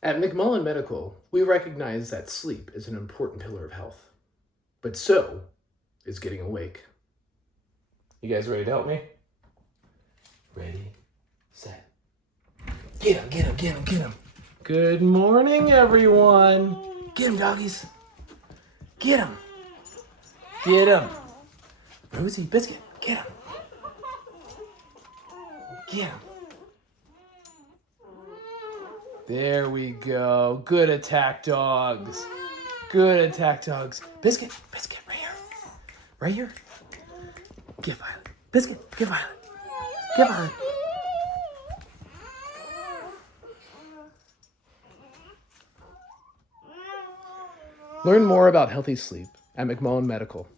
At McMullen Medical, we recognize that sleep is an important pillar of health, but so is getting awake. You guys ready to help me? Ready, set. Get him, get him, get him, get him. Good morning, everyone. Get him, doggies. Get him. Get him. Rosie, Biscuit, get him. Get him. There we go. Good attack, dogs. Good attack, dogs. Biscuit, Biscuit, right here. Right here. Get Violet. Biscuit, get Violet. Get Violet. Learn more about healthy sleep at McMullen Medical.